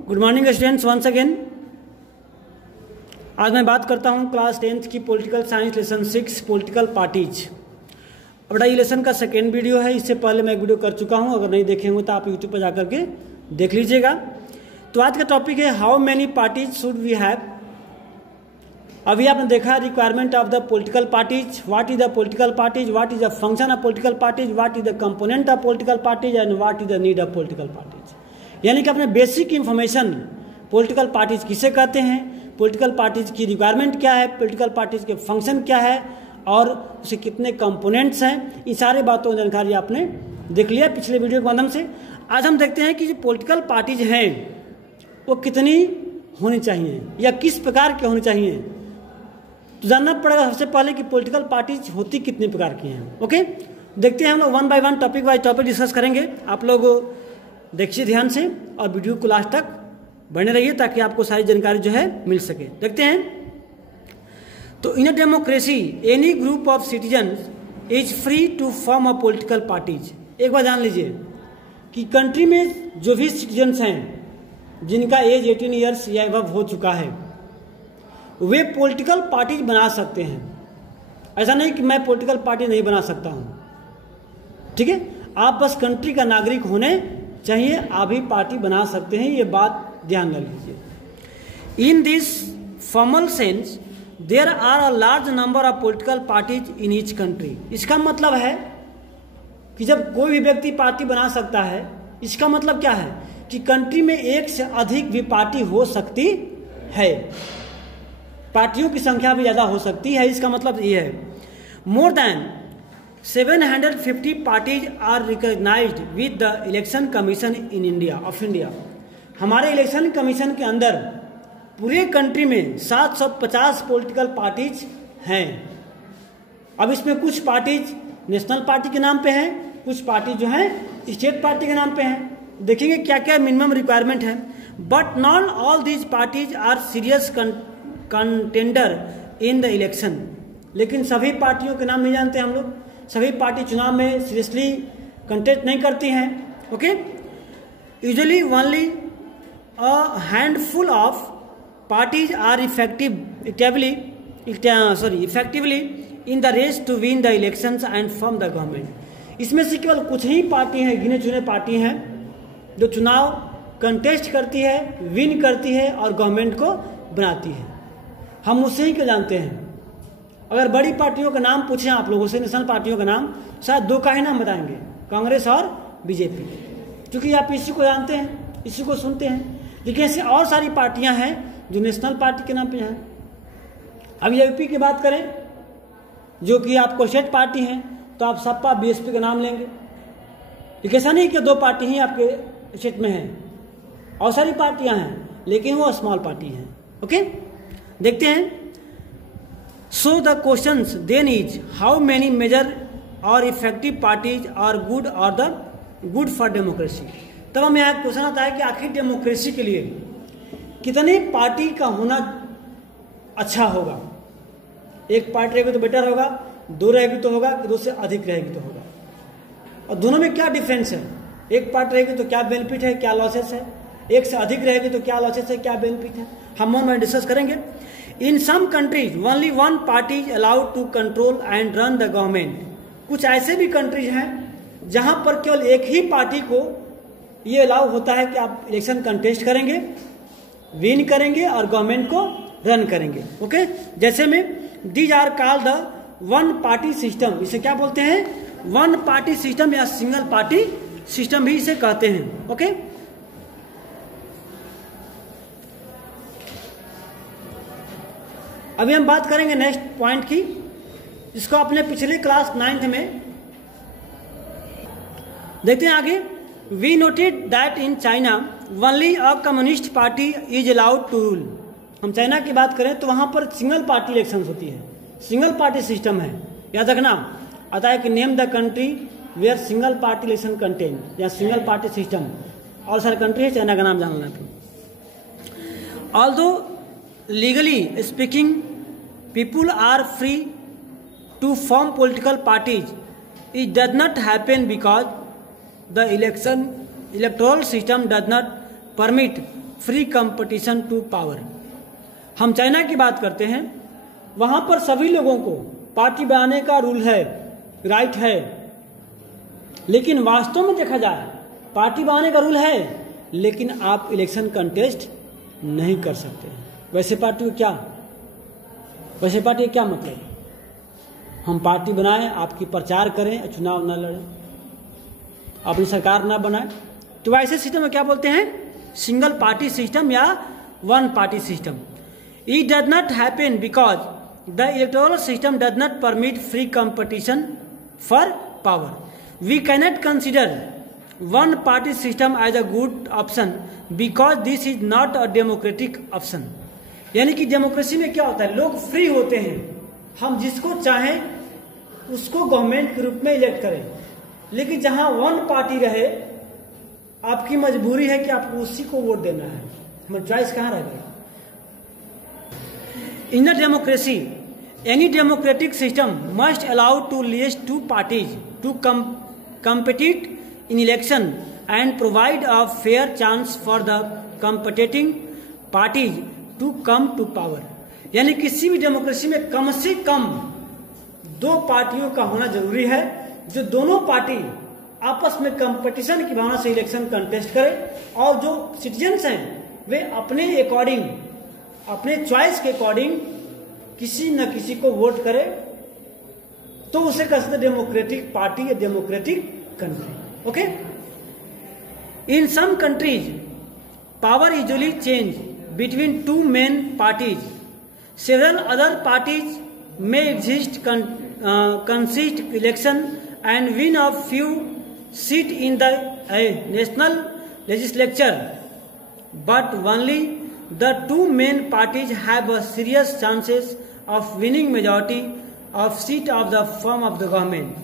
Good morning students, once again. आज मैं बात करता हूं क्लास 10th की political science lesson 6 political parties. अब ये लेसन का सेकेंड वीडियो है। इससे पहले मैं एक वीडियो कर चुका हूं, अगर नहीं देखे होंगे तो आप यूट्यूब पर जाकर के देख लीजिएगा। तो आज का टॉपिक है how many parties should we have. अभी आपने देखा requirement of the political parties, what is the political parties, what is the function of political parties, what is the component of political parties and what is the need of political parties. यानी कि अपने basic information political parties किसे कहते हैं, political parties की requirement क्या है, political parties के फंक्शन क्या है और उसे कितने कंपोनेंट्स हैं, इन सारी बातों की जानकारी आपने देख लिया पिछले वीडियो के माध्यम से। आज हम देखते हैं कि जो पॉलिटिकल पार्टीज हैं वो कितनी होनी चाहिए या किस प्रकार के होनी चाहिए। तो जानना पड़ेगा सबसे पहले कि पॉलिटिकल पार्टीज होती कितने प्रकार की हैं। ओके, देखते हैं हम लोग one by one, topic by topic discuss करेंगे। आप लोग देखिए ध्यान से और वीडियो को लास्ट तक बने रहिए ताकि आपको सारी जानकारी जो है मिल सके। देखते हैं। तो in a democracy any group of citizens is free to form a political parties. एक बार जान लीजिए कि कंट्री में जो भी सिटीजन्स हैं जिनका एज 18 ईयर्स या अबव हो चुका है वे पॉलिटिकल पार्टीज बना सकते हैं। ऐसा नहीं कि मैं पॉलिटिकल पार्टी नहीं बना सकता हूं, ठीक है। आप बस कंट्री का नागरिक होने चाहिए, आप भी पार्टी बना सकते हैं, ये बात ध्यान रख लीजिए। In this formal sense there are a large number of political parties in each country. इसका मतलब है कि जब कोई भी व्यक्ति पार्टी बना सकता है, इसका मतलब क्या है कि कंट्री में एक से अधिक भी पार्टी हो सकती है, पार्टियों की संख्या भी ज्यादा हो सकती है। इसका मतलब ये है more than 750 parties are recognised with the election commission in India of India. हमारे इलेक्शन कमीशन के अंदर पूरे कंट्री में 750 पॉलिटिकल पार्टीज हैं। अब इसमें कुछ पार्टीज नेशनल पार्टी के नाम पे हैं, कुछ पार्टी जो है स्टेट पार्टी के नाम पे हैं। देखेंगे क्या क्या मिनिमम रिक्वायरमेंट है। But not all these parties are serious contender in the election. लेकिन सभी पार्टियों के नाम नहीं जानते हम लोग, सभी पार्टी चुनाव में सीरियसली कंटेस्ट नहीं करती हैं। Okay, usually only a handful of parties are effectively in the race to win the elections and form the government. इसमें से केवल कुछ ही पार्टी हैं, गिने चुने पार्टी हैं जो चुनाव कंटेस्ट करती है, विन करती है और गवर्नमेंट को बनाती है। हम उससे ही क्या जानते हैं। अगर बड़ी पार्टियों का नाम पूछें आप लोगों से, नेशनल पार्टियों का नाम, शायद दो का ही नाम बताएंगे, कांग्रेस और बीजेपी, क्योंकि आप इसी को जानते हैं, इसी को सुनते हैं। लेकिन ऐसी और सारी पार्टियां हैं जो नेशनल पार्टी के नाम पे हैं। अब यूपी की बात करें जो कि आपको स्टेट पार्टी है, तो आप सपा बीएसपी का नाम लेंगे। लेकिन ऐसा नहीं कि दो पार्टी ही आपके स्टेट में है, और सारी पार्टियां हैं लेकिन वो स्मॉल पार्टी हैं। ओके, देखते हैं। So the questions then is how many major or effective parties are good for democracy। तब हमें यहाँ क्वेश्चन आता है कि आखिर डेमोक्रेसी के लिए कितनी पार्टी का होना अच्छा होगा। एक पार्टी रहेगी तो बेटर होगा, दो रहेगी तो होगा, दो से अधिक रहेगी तो होगा। और दोनों में क्या डिफरेंस है, एक पार्टी रहेगी तो क्या बेनिफिट है, क्या लॉसेस है, एक से अधिक रहेगी तो क्या लॉसेस है, क्या बेनिफिट है, हम और मैं डिस्कस करेंगे। In some countries only one party is allowed to control and run the government। कुछ ऐसे भी कंट्रीज हैं जहां पर केवल एक ही पार्टी को ये अलाउ होता है कि आप इलेक्शन कंटेस्ट करेंगे, विन करेंगे और गवर्नमेंट को रन करेंगे। ओके, जैसे में these are called the one party system. इसे क्या बोलते हैं, वन पार्टी सिस्टम या सिंगल पार्टी सिस्टम भी इसे कहते हैं। ओके, अभी हम बात करेंगे नेक्स्ट पॉइंट की, जिसको अपने पिछले क्लास 9th में देखते हैं आगे। We noted that in China only a communist party is allowed to rule. हम चाइना की बात करें तो वहां पर सिंगल पार्टी इलेक्शन होती है, सिंगल पार्टी सिस्टम है। याद रखना आता है कि name the country where single party election contain या सिंगल पार्टी सिस्टम। और सारे कंट्री है, चाइना का नाम जान लेना। Although legally speaking people are free to form political parties, it does not happen because the electoral system does not permit free competition to power. हम China की बात करते हैं, वहां पर सभी लोगों को पार्टी बनाने का रूल है, राइट है, लेकिन वास्तव में देखा जाए पार्टी बनाने का रूल है, लेकिन आप इलेक्शन कंटेस्ट नहीं कर सकते। वैसे पार्टी का क्या मतलब? हम पार्टी बनाएं, आपकी प्रचार करें, चुनाव न लड़ें, अपनी सरकार न बनाएं। तो ऐसे सिस्टम में क्या बोलते हैं? सिंगल पार्टी सिस्टम या one party system. It does not happen because the electoral system does not permit free competition for power. We cannot consider one party system as a good option because this is not a democratic option. यानी कि democracy में क्या होता है, लोग free होते हैं, हम जिसको चाहें उसको गवर्नमेंट के रूप में इलेक्ट करें। लेकिन जहां वन पार्टी रहे, आपकी मजबूरी है कि आपको उसी को वोट देना है, हमारी चॉइस कहां रह गई? In a democracy any democratic system must allow to least two parties to compete in election and provide a fair chance for the competing parties to come to power। यानी किसी भी democracy में कम से कम दो पार्टियों का होना जरूरी है, जो दोनों पार्टी आपस में कंपटीशन की भावना से इलेक्शन कंटेस्ट करें और जो सिटीजन्स हैं वे अपने अकॉर्डिंग, अपने चॉइस के अकॉर्डिंग किसी न किसी को वोट करें, तो उसे कहते हैं डेमोक्रेटिक पार्टी या democratic country. Okay, in some countries power usually change between two main parties. Several other parties may exist consist election and win a few seat in the national legislature, but only the two main parties have a serious chances of winning majority of seat of the form of the government.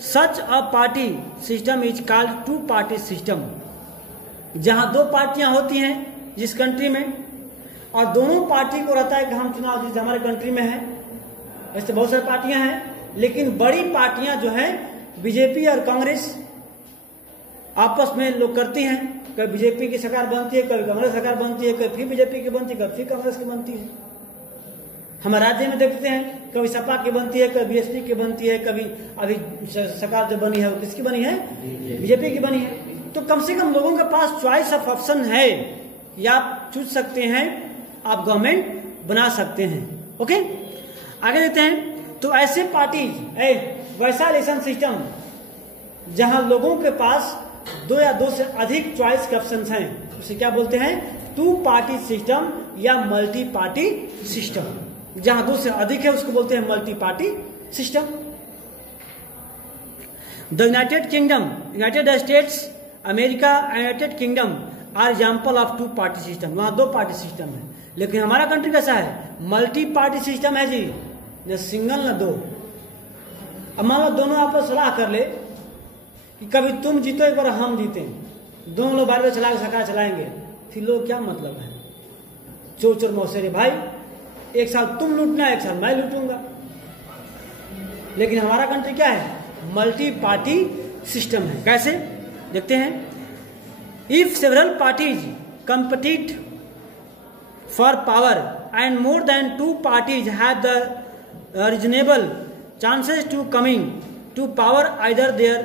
Such a party system is called two party system। जहां दो पार्टियां होती हैं जिस country में, और दोनों party को रहता है कि हम चुनाव जिस हमारे कंट्री में है, वैसे बहुत सारी पार्टियां हैं, लेकिन बड़ी पार्टियां जो है बीजेपी और कांग्रेस आपस में लोग करती हैं। कभी बीजेपी की सरकार बनती है, कभी कांग्रेस सरकार बनती है, कभी फिर बीजेपी की बनती है, कभी फिर कांग्रेस की बनती है। हमारे राज्य में देखते हैं कभी सपा की बनती है, कभी बीएसपी की बनती है, कभी अभी सरकार जो बनी है वो किसकी बनी है? बीजेपी की बनी है। तो कम से कम लोगों के पास चॉइस ऑफ ऑप्शन है, या आप चूज सकते हैं, आप गवर्नमेंट बना सकते हैं। ओके, आगे देते हैं। तो ऐसे पार्टी वैसा इलेक्शन सिस्टम जहां लोगों के पास दो या दो से अधिक चॉइस के ऑप्शन हैं, उसे क्या बोलते हैं? टू पार्टी सिस्टम या मल्टी पार्टी सिस्टम। जहां दो से अधिक है उसको बोलते हैं multi party system. The United Kingdom, United States, America, United Kingdom are example of two party system. वहां दो पार्टी सिस्टम है, लेकिन हमारा कंट्री कैसा है? मल्टी पार्टी सिस्टम है जी, न सिंगल न दो। अब मान लो दोनों आपस सलाह कर ले कि कभी तुम जीतो एक बार हम जीते, दोनों लोग बार बार चला के सरकार चलाएंगे, फिर लोग क्या मतलब है? चोर चोर मौसेरे भाई, एक साल तुम लूटना, एक साल मैं लूटूंगा। लेकिन हमारा कंट्री क्या है? मल्टी पार्टी सिस्टम है। कैसे देखते हैं? If several parties compete for power and more than two parties have the reasonable chances to coming to power either their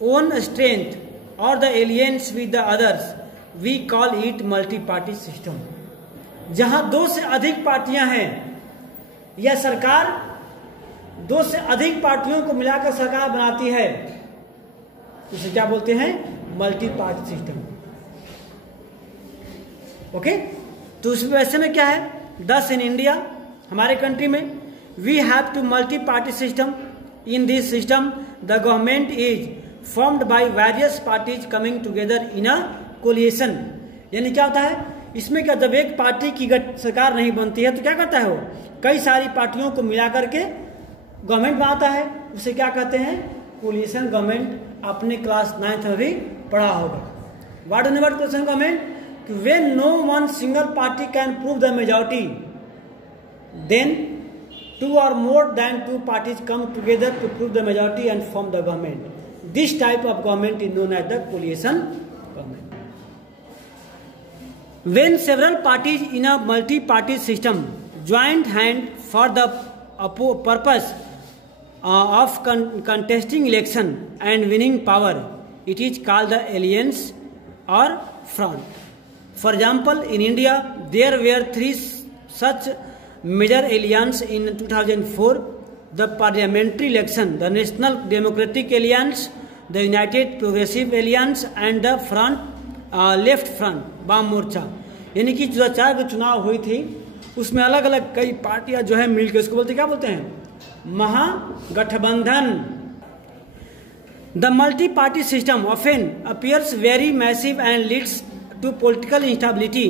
own strength or the alliance with the others, we call it multi-party system। जहां दो से अधिक पार्टियां हैं या सरकार दो से अधिक पार्टियों को मिलाकर सरकार बनाती है, उसे क्या बोलते हैं? Multi party system. ओके, तो उसमें वैसे में क्या है? 10 इन इंडिया, हमारे कंट्री में we have two multi party system. In this system the government is formed by various parties coming together in a coalition. यानी क्या होता है इसमें? क्या, जब एक पार्टी की सरकार नहीं बनती है तो क्या करता है वो? कई सारी पार्टियों को मिला करके गवर्नमेंट बनाता है, उसे क्या कहते हैं? Coalition government. आपने क्लास 9th में भी पढ़ा होगा। What is not coalition government? When no one single party can prove the majority, then two or more than two parties come together to prove the majority and form the government. This type of government is known as the coalition government. When several parties in a multi-party system joined hand for the purpose of contesting election and winning power, it is called the alliance or front. For example, in India, there were 3 such major alliances in 2004: the parliamentary election, the National Democratic Alliance, the United Progressive Alliance, and the left front वाम मोर्चा। यानी कि जो 4 चुनाव हुई थी उसमें अलग अलग कई पार्टियां जो है मिलकर उसको बोलते क्या बोलते हैं, महागठबंधन। The multi party system often appears very massive and leads to political instability.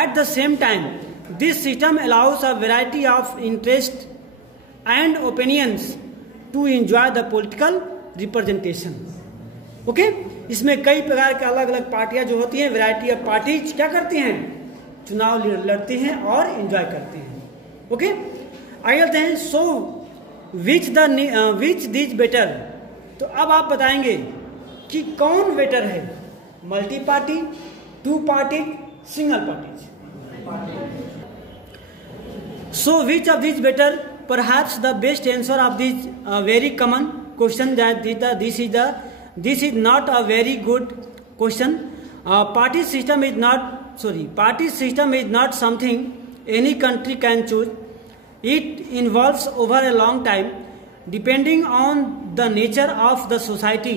At the same time this system allows a variety of interest and opinions to enjoy the political representation. Okay, इसमें कई प्रकार के अलग अलग पार्टियां जो होती हैं, वैरायटी ऑफ पार्टीज क्या करती हैं, चुनाव लड़ती हैं और एंजॉय करती हैं। ओके, आगे चलते हैं। सो विच दिस बेटर, तो अब आप बताएंगे कि कौन बेटर है, multi party, 2 party, single parties. So which of this better, perhaps the best answer of this very common question that this is not a very good question. Party system is not something any country can choose. It involves over a long time, depending on the nature of the society,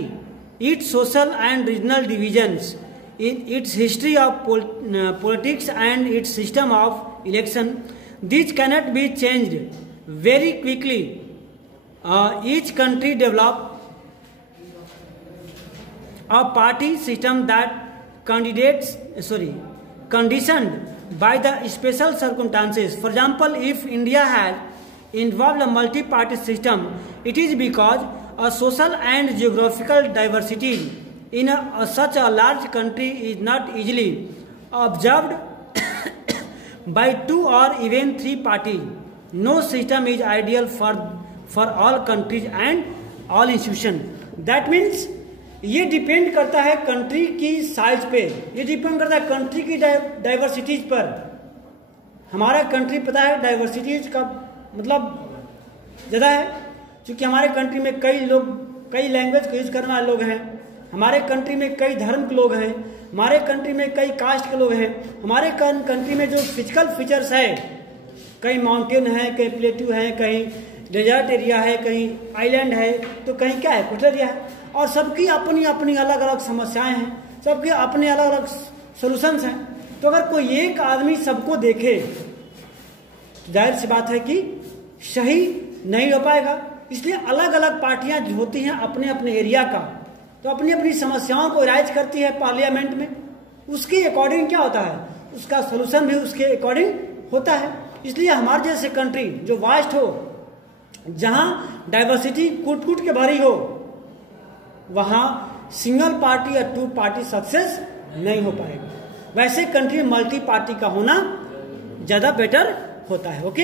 its social and regional divisions, its history of politics and its system of election. These cannot be changed very quickly. Each country develops a party system that conditioned by the special circumstances. For example, if India had involved a multi-party system, it is because a social and geographical diversity in such a large country is not easily observed by 2 or even 3 parties. No system is ideal for all countries and all institutions. That means ये depend करता है country की size पे, ये depend करता है country की diversities पर। हमारा कंट्री पता है डाइवर्सिटीज का मतलब ज़्यादा है, क्योंकि हमारे कंट्री में कई लोग, कई लैंग्वेज को यूज करने वाले लोग हैं, हमारे कंट्री में कई धर्म के लोग हैं, हमारे कंट्री में कई कास्ट के लोग हैं, हमारे कंट्री में जो फिजिकल फीचर्स है, कहीं माउंटेन है, कहीं प्लेट्यू है, कहीं डेजर्ट एरिया है, कहीं आइलैंड है, तो कहीं क्या है, कोस्टल एरिया है, और सबकी अपनी अपनी अलग अलग समस्याएं हैं, सबके अपने अलग अलग सोल्यूशंस हैं। तो अगर कोई एक आदमी सबको देखे तो जाहिर सी बात है कि सही नहीं हो पाएगा। इसलिए अलग अलग पार्टियां जो होती हैं अपने अपने एरिया का, तो अपनी अपनी समस्याओं को राइज करती है पार्लियामेंट में, उसके अकॉर्डिंग क्या होता है, उसका सोल्यूशन भी उसके अकॉर्डिंग होता है। इसलिए हमारे जैसे कंट्री जो वास्ट हो, जहां डाइवर्सिटी कूट कूट के भरी हो, वहां सिंगल पार्टी या 2 पार्टी सक्सेस नहीं हो पाएगा। वैसे कंट्री मल्टी पार्टी का होना ज्यादा बेटर होता है। ओके।